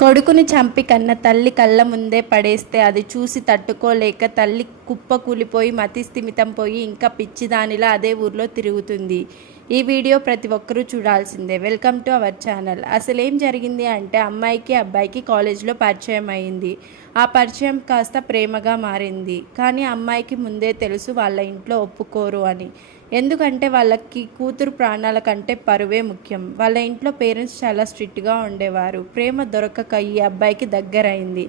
కొడుకుని చంపి కన్న తల్లి కళ్ళ ముందే పడేస్తే అది చూసి తట్టుకోలేక తల్లి కుప్ప కూలిపోయి మతి స్థిమితం పోయి ఇంకా పిచ్చిదానిలా అదే ఊర్లో తిరుగుతుంది. ఈ వీడియో ప్రతి ఒక్కరూ చూడాల్సిందే. Welcome to our channel. అసలేం జరిగింది అంటే అమ్మాయికి అబ్బాయికి కాలేజీలో పరిచయం అయింది. ఆ పరిచయం కాస్త ప్రేమగా మారింది. కానీ అమ్మాయికి ముందే తెలుసు వాళ్ళ ఇంట్లో ఒప్పుకోరు అని. ఎందుకంటే వాళ్ళకి కూతురు ప్రాణాల కంటే పరువే ముఖ్యం. వాళ్ళ ఇంట్లో పేరెంట్స్ చాలా స్ట్రిక్ట్గా ఉండేవారు. ప్రేమ దొరకక ఈ అబ్బాయికి దగ్గరైంది.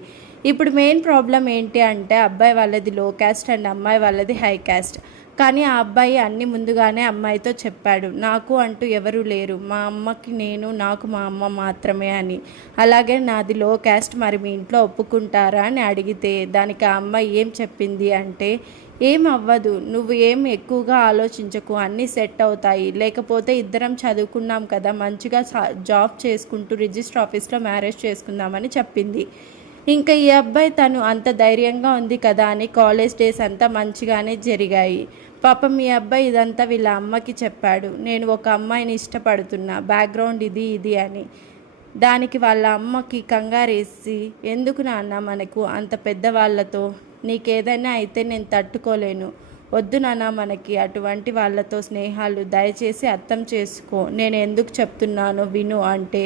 ఇప్పుడు మెయిన్ ప్రాబ్లం ఏంటి అంటే అబ్బాయి వాళ్ళది లో క్యాస్ట్ అండ్ అమ్మాయి వాళ్ళది హై క్యాస్ట్. కానీ ఆ అబ్బాయి అన్ని ముందుగానే అమ్మాయితో చెప్పాడు, నాకు అంటూ ఎవరూ లేరు, మా అమ్మకి నేను, నాకు మా అమ్మ మాత్రమే అని. అలాగే నాది లో క్యాస్ట్, మరి మీ ఇంట్లో ఒప్పుకుంటారా అని అడిగితే దానికి ఆ అమ్మాయి ఏం చెప్పింది అంటే, ఏం అవ్వదు, నువ్వు ఏం ఎక్కువగా ఆలోచించకు, అన్నీ సెట్ అవుతాయి, లేకపోతే ఇద్దరం చదువుకున్నాం కదా, మంచిగా జాబ్ చేసుకుంటూ రిజిస్టర్ ఆఫీస్లో మ్యారేజ్ చేసుకుందామని చెప్పింది. ఇంకా ఈ అబ్బాయి తను అంత ధైర్యంగా ఉంది కదా అని కాలేజ్ డేస్ అంతా మంచిగానే జరిగాయి. పాపం ఈ అబ్బాయి ఇదంతా వీళ్ళ అమ్మకి చెప్పాడు, నేను ఒక అమ్మాయిని ఇష్టపడుతున్నా, బ్యాక్గ్రౌండ్ ఇది ఇది అని. దానికి వాళ్ళ అమ్మకి కంగారేసి, ఎందుకు నాన్న మనకు అంత పెద్దవాళ్ళతో, నీకేదైనా అయితే నేను తట్టుకోలేను, వద్దు నాన్న మనకి అటువంటి వాళ్ళతో స్నేహాలు, దయచేసి అర్థం చేసుకో, నేను ఎందుకు చెప్తున్నానో విను అంటే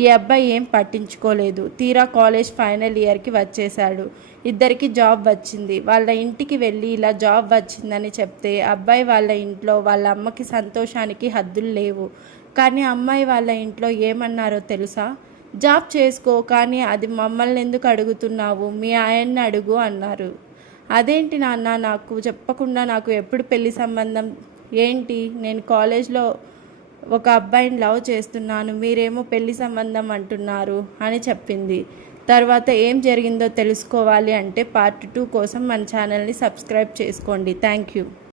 ఈ అబ్బాయి ఏం పట్టించుకోలేదు. తీరా కాలేజ్ ఫైనల్ ఇయర్కి వచ్చేశాడు. ఇద్దరికి జాబ్ వచ్చింది. వాళ్ళ ఇంటికి వెళ్ళి ఇలా జాబ్ వచ్చిందని చెప్తే అబ్బాయి వాళ్ళ ఇంట్లో వాళ్ళ అమ్మకి సంతోషానికి హద్దులు లేవు. కానీ అమ్మాయి వాళ్ళ ఇంట్లో ఏమన్నారో తెలుసా? జాబ్ చేసుకో, కానీ అది మమ్మల్ని ఎందుకు అడుగుతున్నావు, మీ ఆయన్ని అడుగు అన్నారు. అదేంటి నాన్న, నాకు చెప్పకుండా నాకు ఎప్పుడు పెళ్లి సంబంధం ఏంటి, నేను కాలేజ్లో ఒక అబ్బాయిని లవ్ చేస్తున్నాను, మీరేమో పెళ్లి సంబంధం అంటున్నారు అని చెప్పింది. తర్వాత ఏం జరిగిందో తెలుసుకోవాలి అంటే పార్ట్ 2 కోసం మన ఛానల్ని సబ్స్క్రైబ్ చేసుకోండి. Thank you.